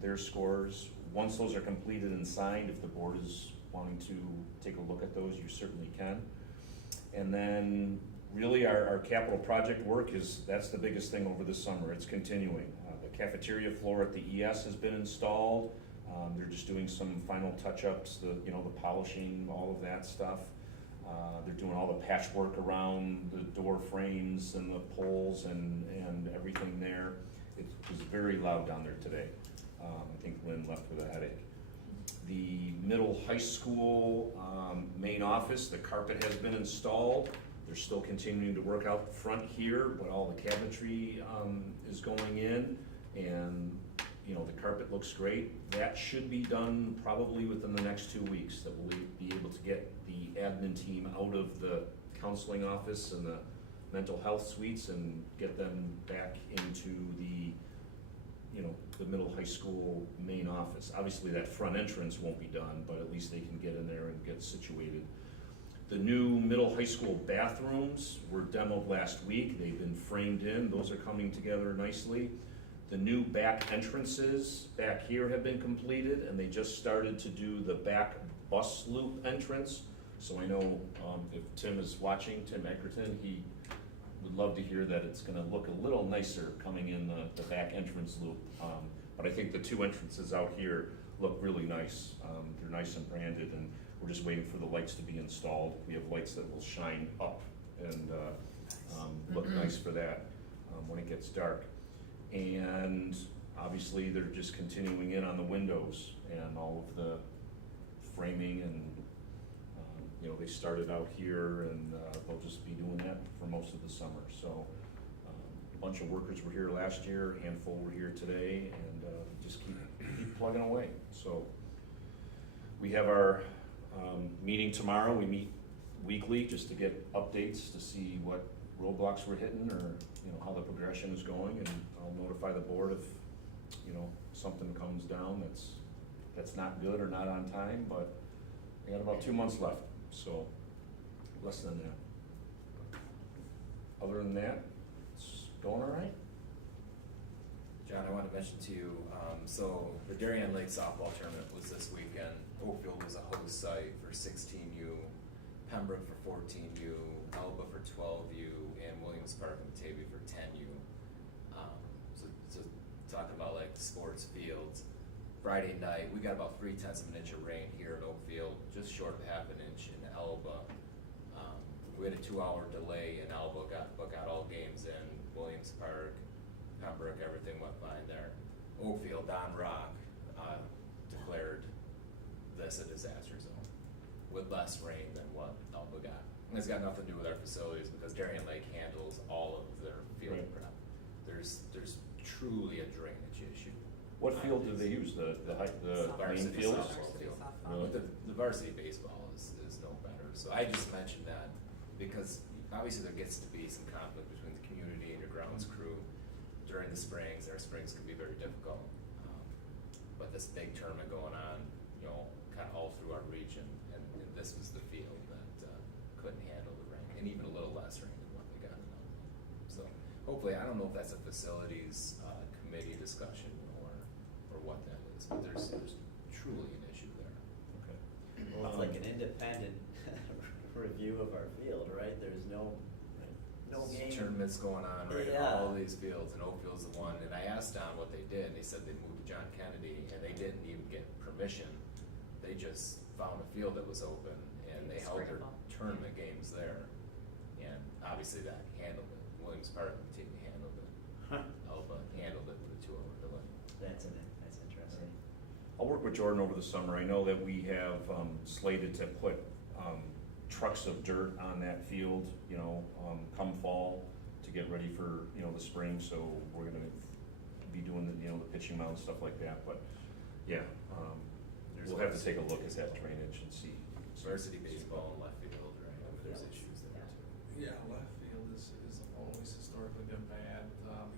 their scores. Once those are completed and signed, if the board is wanting to take a look at those, you certainly can. And then really our capital project work that's the biggest thing over the summer. It's continuing. The cafeteria floor at the ES has been installed. They're just doing some final touch-ups, the polishing, all of that stuff. They're doing all the patchwork around the door frames and the poles and everything there. It was very loud down there today. I think Lynn left with a headache. The middle high school main office, the carpet has been installed. They're still continuing to work out front here, but all the cabinetry is going in, and the carpet looks great. That should be done probably within the next 2 weeks, that we'll be able to get the admin team out of the counseling office and the mental health suites and get them back into the middle high school main office. Obviously that front entrance won't be done, but at least they can get in there and get situated. The new middle high school bathrooms were demoed last week. They've been framed in. Those are coming together nicely. The new back entrances back here have been completed, and they just started to do the back bus loop entrance. So I know if Tim is watching, Tim Eckerton, he would love to hear that it's gonna look a little nicer coming in the back entrance loop. But I think the two entrances out here look really nice. They're nice and branded, and we're just waiting for the lights to be installed. We have lights that will shine up and look nice for that when it gets dark. And obviously they're just continuing in on the windows and all of the framing, and they started out here, and they'll just be doing that for most of the summer. So a bunch of workers were here last year, a handful were here today, and just keep plugging away. So we have our meeting tomorrow. We meet weekly just to get updates to see what roadblocks we're hitting, or how the progression is going, and I'll notify the board if something comes down that's not good or not on time. But we got about 2 months left, so less than that. Other than that, it's going all right. John, I wanted to mention to you, so the Darien Lake softball tournament was this weekend. Oakfield was a host site for 16U, Pembroke for 14U, Alba for 12U, and Williams Park and Batavia for 10U. So talking about like sports fields, Friday night, we got about 0.3 of an inch of rain here at Oakfield, just short of 0.5 inch in Alba. We had a 2-hour delay in Alba, got all games in. Williams Park, Pembroke, everything went fine there. Oakfield, Don Rock declared this a disaster zone with less rain than what Alba got. And it's got nothing to do with our facilities, because Darien Lake handles all of their field Right. prep. There's truly a drainage issue. What field do they use? The main Varsity fields? softball field. Really? The varsity baseball is no better. So I just mentioned that because obviously there gets to be some conflict between the community and your grounds crew during the springs. Our springs can be very difficult. But this big tournament going on, kind of all through our region, and this was the field that couldn't handle the rain, and even a little less rain than what they got in Alba. So hopefully, I don't know if that's a facilities committee discussion or what that is, but there's truly an issue there. Okay. Well, it's like an independent review of our field, right? There's no game. Tournaments going on, right, in Yeah. all these fields, and Oakfield's the one, and I asked Don what they did, and they said they moved to John Kennedy, and they didn't even get permission. They just found a field that was open, and they held their tournament games there, and obviously that handled it. Williams Park team handled it. Alba handled it with a 2-hour delay. That's interesting. I'll work with Jordan over the summer. I know that we have slated to put trucks of dirt on that field, come fall, to get ready for, the spring. So we're gonna be doing the pitching mound, stuff like that. But yeah, we'll have to take a look at that drainage and see. Varsity baseball and left field, right, I mean, there's issues there too. Yeah, left field is always historically been bad,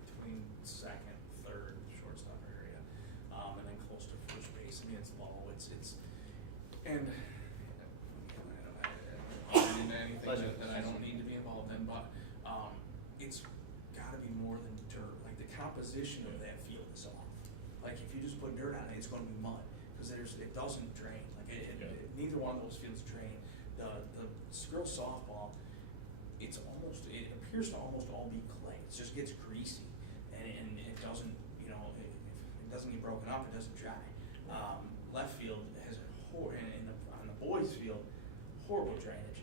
between second, third shortstop area, and then close to first base. I mean, it's low, and I don't get into anything that I don't need to be involved in, but, it's gotta be more than dirt. Like, the composition of that field is off. Like, if you just put dirt on it, it's gonna be mud, cause it doesn't drain. Like, neither one of those fields drain. The girls softball, it appears to almost all be clay. It just gets greasy, and it doesn't, if it doesn't get broken up, it doesn't dry. Left field has on the boys' field, horrible drainage.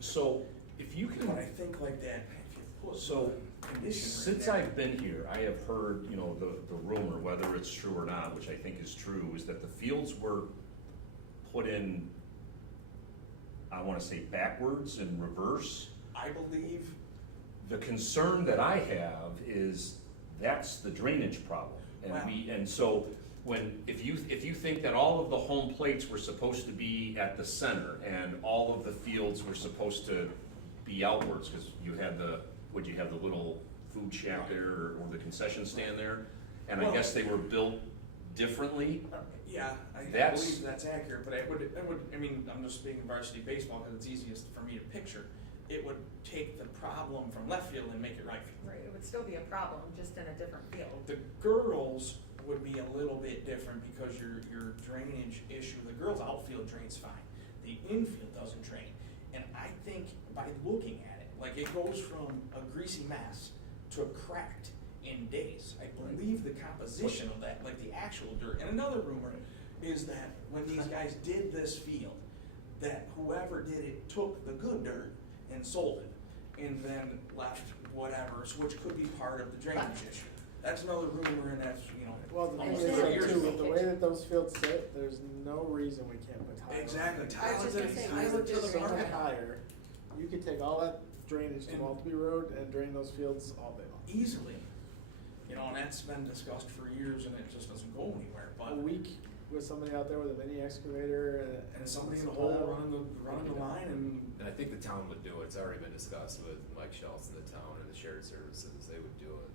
So, if you can. But I think like that, if you put So, condition since I've been here, I have heard, the rumor, whether it's true or not, which I think is true, is that the fields were put in, I wanna say backwards and reverse. I believe, The concern that I have is that's the drainage problem. Wow. And so, if you think that all of the home plates were supposed to be at the center and all of the fields were supposed to be outwards, cause you had the little food shack there or the concession stand there? And I Well- guess they were built differently? yeah, I That's- believe that's accurate, but I'm just speaking varsity baseball because it's easiest for me to picture. It would take the problem from left field and make it right field. Right, it would still be a problem, just in a different field. The girls would be a little bit different because your drainage issue, the girls' outfield drains fine. The infield doesn't drain. And I think by looking at it, like it goes from a greasy mess to a cracked in days. I believe the composition of that, like the actual dirt. And another rumor is that when these guys did this field, that whoever did it took the good dirt and sold it, and then left whatever, which could be part of the drainage issue. That's another rumor, and that's, Well, the thing almost is 30 though, years too, ago. with the way that those fields sit, there's no reason we can't put tile. Exactly, on. tile was to just gonna say, tile to the Just so much market. higher, you could take all that drainage to And- Maltby Road and drain those fields all day long. Easily, and that's been discussed for years, and it just doesn't go anywhere, but. A week with somebody out there with a mini excavator And somebody in the some hole tile. running the line, and And I think the town would do it, it's already been discussed with Mike Schultz in the town and the shared services, they would do it.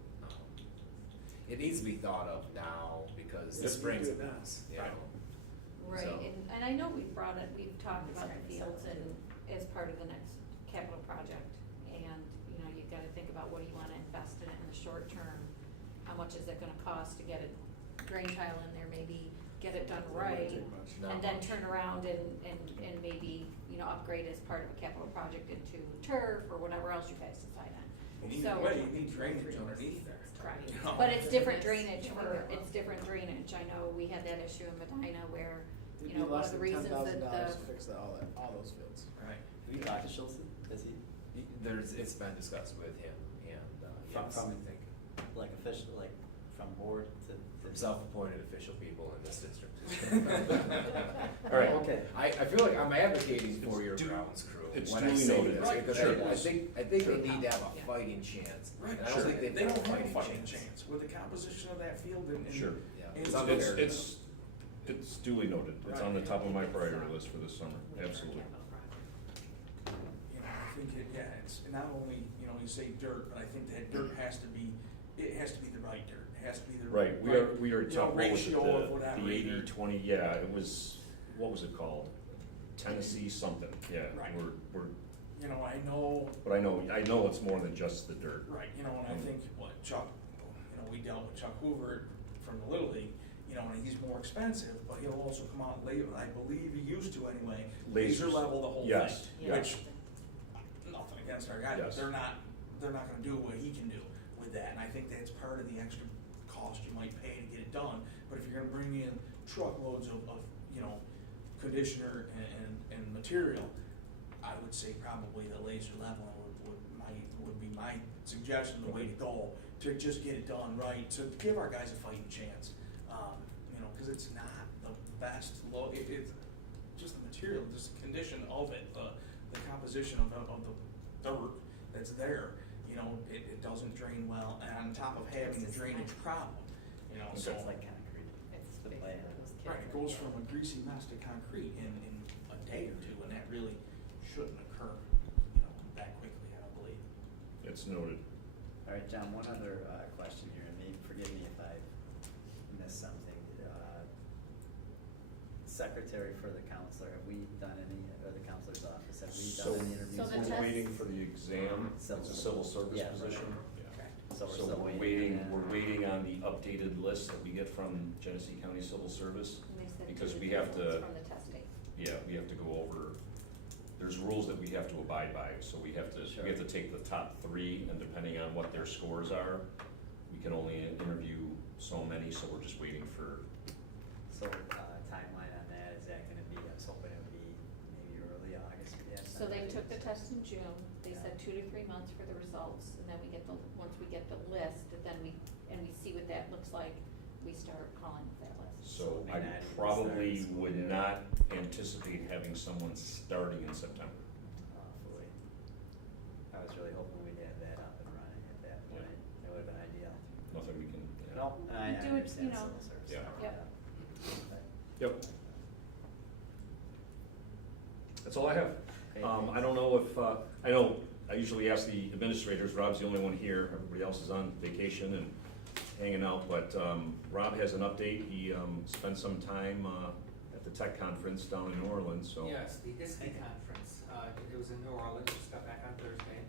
It needs to be thought of now, because the Yes, we spring's do a it now. mess, Right. Right, So- and I know we've talked about the fields and as part of the next capital project. And, you gotta think about what do you wanna invest in it in the short term? How much is it gonna cost to get a drain tile in there, maybe get it done It wouldn't right? take much. Not And then much. turn around and maybe, upgrade as part of a capital project into turf or whatever else you guys decide on. and either So- way, you need drainage underneath there. Right, but it's different drainage it's different drainage. I know we had that issue in Medina where, It'd be one less of the than reasons $10,000 that to fix all those fields. Right. Have you talked to Schultz? Is he, It's been discussed with him, and, From- yes, I from- think, like official, like from board to? from self-appointed official people in this district. All right. Okay. I feel like I'm advocating for your It's du- grounds crew. it's when I duly say noted. this, Right, because sure. I think Sure. they need to have a Yeah. fighting chance. Right, And I don't sure. think they've They got don't a have a fighting fighting chance with the composition of that field and. Sure. Yeah. and It's so unfair. It's duly noted. It's on the top of my priority list for this summer, absolutely. I think it's not only, you say dirt, but I think that dirt has to be the right dirt. It has to be the Right, we are talking, what was it, ratio of whatever. the either- 80-20, yeah, it was, what was it called? Tennessee something, yeah, Right. we're, I know, but I know it's more than just the dirt. right, and I think what Chuck, we dealt with Chuck Hoover from the Little League, and he's more expensive, but he'll also come out later, I believe he used to anyway, laser Lasers. level the whole thing. Yes, yeah. Which, nothing against our guy, but Yes. they're not gonna do what he can do with that, and I think that's part of the extra cost you might pay to get it done. But if you're gonna bring in truckloads of conditioner and material, I would say probably the laser level would be my suggestion, the way to go, to just get it done right, to give our guys a fighting chance. Cause it's not the best it's just the material, just the condition of it, the composition of the dirt that's there, it doesn't drain well, and on top of having a drainage problem, so. It's like concrete. It's The basically plan. those kids Right, it right goes there. from a greasy mess to concrete in a day or two, and that really shouldn't occur, that quickly, I don't believe. It's noted. All All right, John, one other question here, and forgive me if I missed something. Secretary for the counselor, have we done any, or the counselor's office, have we So, done any interviews? So the we're test- waiting for the exam, it's a civil service Yeah, right. position. Correct. So we're So still we're waiting. we're waiting on the updated list that we get from Genesee County Civil Service. And they said Because 2 to we 3 have months to- from the testing. Yeah, we have to go over, there's rules that we have to abide by, so we have to take the top 3, and depending on what their scores are, we can only interview so many, so we're just waiting for, So, timeline on that, is that gonna be, I was hoping it would be maybe early August, we have So they took the test. test in June, they said 2 to 3 months for the results, and then we get once we get the list, then we see what that looks like, we start calling that list. so May I not even probably start school would year. not anticipate having someone starting in September. Hopefully. I was really hoping we'd have that up and running at that Yeah. point, it would've been ideal. Nothing we can, No, I Do it, understand you know. civil service. Yeah. stuff, Yep. Yep. That's all I have. Okay, I don't know if, I know, I usually ask the administrators, Rob's the only one here, everybody else is on vacation and hanging out, but Rob has an update. He spent some time at the tech conference down in New Orleans, so. Yes, the ISTE conference, it was in New Orleans, just got back on Thursday.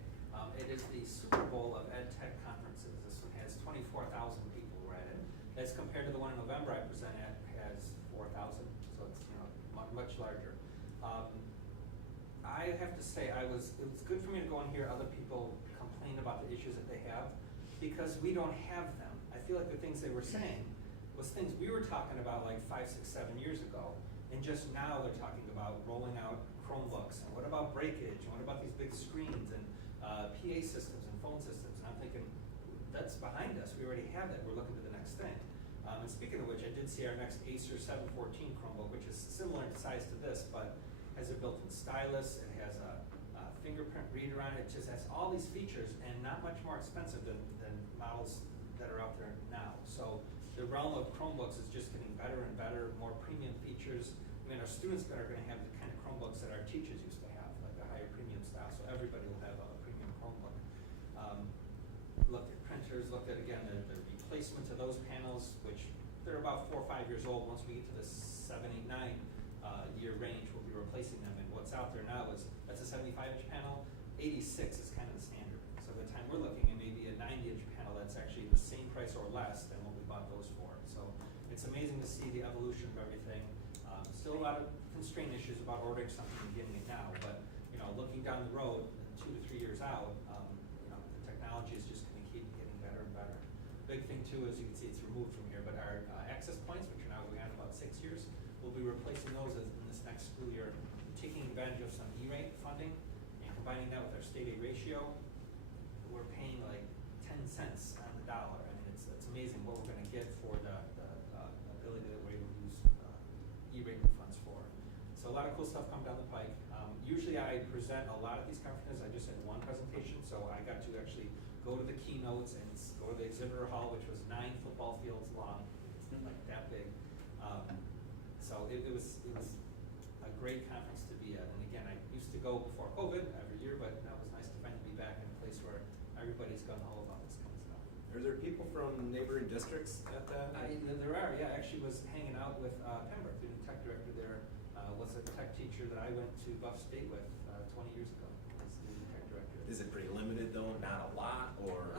It is the Super Bowl of Ed Tech conferences, this one has 24,000 people were at it. As compared to the one in November I presented at, has 4,000, so it's, much larger. I have to say, it was good for me to go and hear other people complain about the issues that they have, because we don't have them. I feel like the things they were saying was things we were talking about like 5, 6, 7 years ago, and just now they're talking about rolling out Chromebooks, and what about breakage, and what about these big screens, and PA systems and phone systems, and I'm thinking, that's behind us, we already have that, we're looking to the next thing. And speaking of which, I did see our next Acer 714 Chromebook, which is similar in size to this, but has a built-in stylus, it has a fingerprint reader on it, it just has all these features, and not much more expensive than models that are out there now. So the realm of Chromebooks is just getting better and better, more premium features. I mean, our students are gonna have the kind of Chromebooks that our teachers used to have, like the higher premium style, so everybody will have a premium Chromebook. Looked at printers, looked at, again, the replacement of those panels, which they're about 4 or 5 years old. Once we get to the 7, 8, 9 year range, we'll be replacing them, and what's out there now is, that's a 75-inch panel, 86 is kind of the standard. So by the time we're looking at maybe a 90-inch panel that's actually the same price or less than what we bought those for. So it's amazing to see the evolution of everything. Still a lot of constraint issues about ordering something and getting it now, but looking down the road, 2 to 3 years out, the technology is just going to keep getting better and better. Big thing too is, you can see it's removed from here, but our access points, which are now going on about 6 years, we'll be replacing those in this next school year, taking advantage of some E-rate funding and combining that with our state aid ratio. We're paying like 10 cents on the dollar. I mean, it's amazing what we're going to get for the ability that we're able to use E-rate funds for. So a lot of cool stuff come down the pike. Usually I present a lot at these conferences. I just had one presentation, so I got to actually go to the keynotes and go to the exhibitor hall, which was 9 football fields long. It's like that big. So it was a great conference to be at. And again, I used to go before COVID every year, but now it was nice to finally be back in a place where everybody's gung ho about this kind of stuff. Are there people from neighboring districts at that? There are, yeah. Actually was hanging out with Pembroke, the new tech director there. Was a tech teacher that I went to Buff State with 20 years ago. Was the new tech director. Is it pretty limited though? Not a lot, or?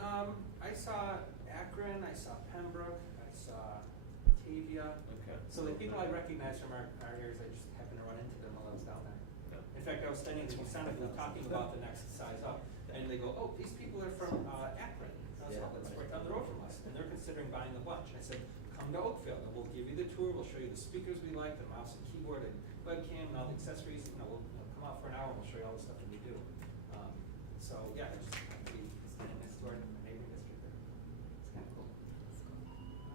I saw Akron, I saw Pembroke, I saw Batavia. Okay. So the people I recognize from our areas, I just happened to run into them while I was down there. Yeah. In fact, I was standing in the Senate booth talking about the next size up, and they go, "Oh, these people are from Akron." I was like, "Oh, that's right down the road from us," and they're considering buying a bunch. I said, "Come to Oakfield, and we'll give you the tour. We'll show you the speakers we like, the mouse and keyboard and webcam, and all the accessories. We'll come out for an hour, and we'll show you all the stuff that we do." So yeah, it's just happy to be standing next door in the neighboring district there. It's kind of cool.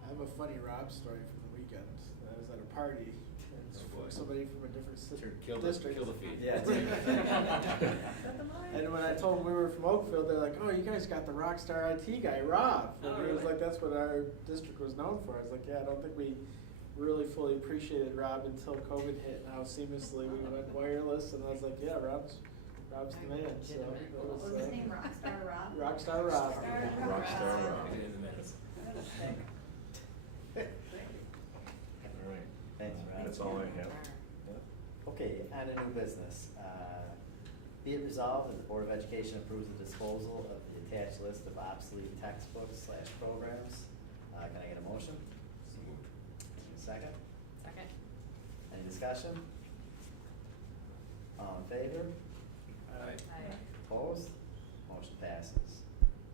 I have a funny Rob story from the weekend. I was at a party, and Oh, boy. somebody from a different Kill district. the feed. Yeah. And when I told them we were from Oakfield, they're like, "Oh, you guys got the rock star IT guy, Rob." Oh, And it was really? like, that's what our district was known for. I was like, yeah, I don't think we really fully appreciated Rob until COVID hit and how seamlessly we went wireless. And I was like, yeah, Rob's Rob's the man, so. Get him in. it What was his name, Rockstar Rob? Rockstar Rob. Rockstar Rob. Get it in the minutes. Thank you. All right. Thanks, Rob. That's all I have. Okay, on to new business. Be it resolved that the Board of Education approves the disposal of the attached list of obsolete textbooks / programs. Can I get a motion? So moved. A second? Second. Any discussion? All in favor? Aye. Opposed? Motion passes.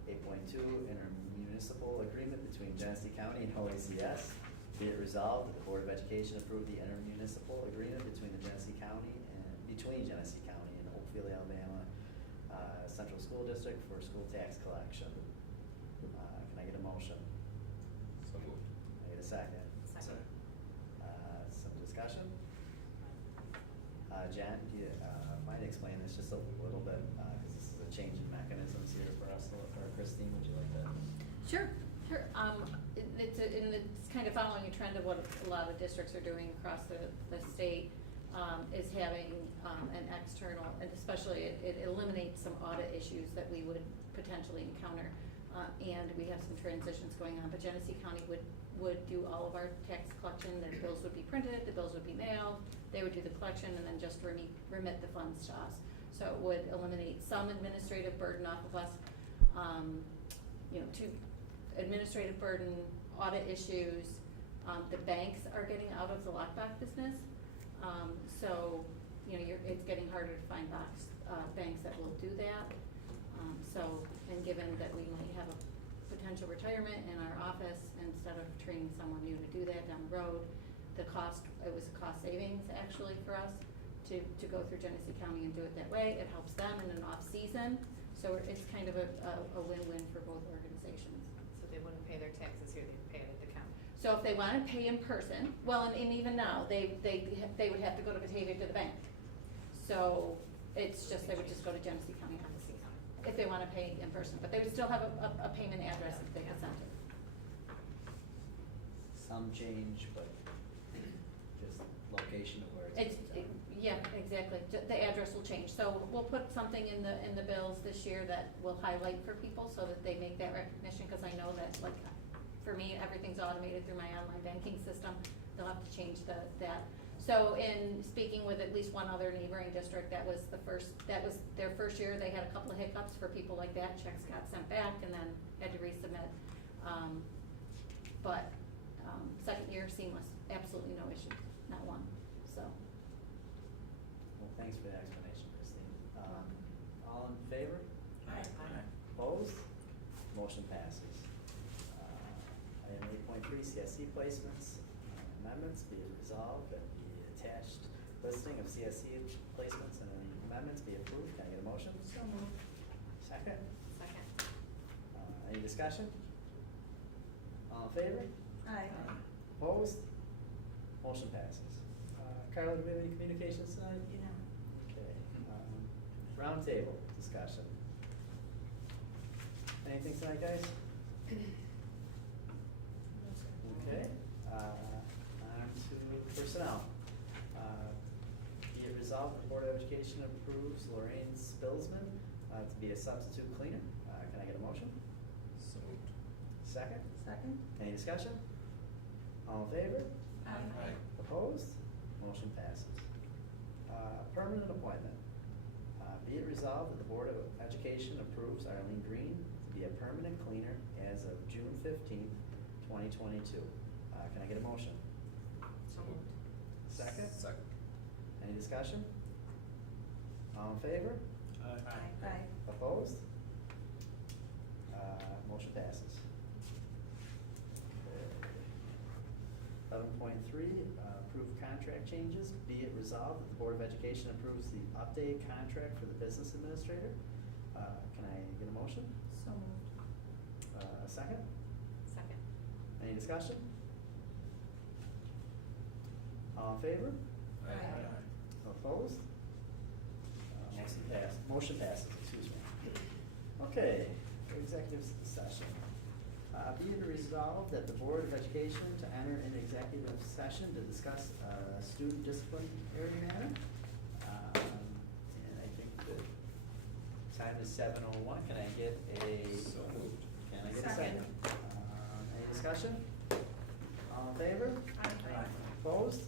8.2, intermunicipal agreement between Genesee County and OACS. Be it resolved that the Board of Education approve the intermunicipal agreement between Genesee County and Oakfield-Alabama Central School District for school tax collection. Can I get a motion? So moved. Can I get a second? Second. Some discussion? Jen, do you mind explaining this just a little bit, because this is a change in mechanisms here for us, or Christine, would you like to? Sure, sure. And it's kind of following a trend of what a lot of districts are doing across the state, is having an external, and especially it eliminates some audit issues that we would potentially encounter. And we have some transitions going on, but Genesee County would do all of our tax collection. The bills would be printed, the bills would be mailed, they would do the collection and then just remit the funds to us. So it would eliminate some administrative burden off of us, to administrative burden, audit issues. The banks are getting out of the lockbox business. So, it's getting harder to find banks that will do that. And given that we might have a potential retirement in our office, instead of training someone new to do that down the road, it was a cost savings actually for us to go through Genesee County and do it that way. It helps them in an off-season, so it's kind of a win-win for both organizations. So they wouldn't pay their taxes here, they'd pay it at the county. So if they wanna pay in person, well, and even now, they would have to go to Batavia to the bank. So it's just, they would just go to Genesee County office if they wanna pay in person, but they would still have a payment address if they consent it. Some change, but just location of where it's. Yeah, exactly, the address will change, so we'll put something in the bills this year that will highlight for people so that they make that recognition, cause I know that, like, for me, everything's automated through my online banking system, they'll have to change that. So in speaking with at least one other neighboring district, that was their first year, they had a couple of hiccups for people like that, checks got sent back and then had to resubmit. But second year seamless, absolutely no issues, not one, so. Well, thanks for the explanation, Christine. All in favor? Aye. Opposed? Motion passes. Item 8.3, CSC placements, amendments, be it resolved that the attached listing of CSC placements and amendments be approved. Can I get a motion? So moved. Second? Second. Any discussion? All in favor? Aye. Opposed? Motion passes. Carla, do we have any communications tonight? Okay. Roundtable discussion. Anything tonight, guys? Okay. On to personnel. Be it resolved, the Board of Education approves Lorraine Spilsman to be a substitute cleaner. Can I get a motion? So moved. Second? Second. Any discussion? All in favor? Aye. Opposed? Motion passes. Permanent appointment. Be it resolved that the Board of Education approves Arlene Green to be a permanent cleaner as of June 15th, 2022. Can I get a motion? So moved. Second? Second. Any discussion? All in favor? Aye. Opposed? Motion passes. 11.3, approve contract changes. Be it resolved that the Board of Education approves the updated contract for the business administrator. Can I get a motion? So moved. A second? Second. Any discussion? All in favor? Aye. Opposed? Motion passes, excuse me. Okay, executive session. Be it resolved that the Board of Education to enter an executive session to discuss student disciplinary matter. And I think that is 7:01. Can I get a? So moved. Can I get a Second. second? Any discussion? All in favor? Aye. Opposed?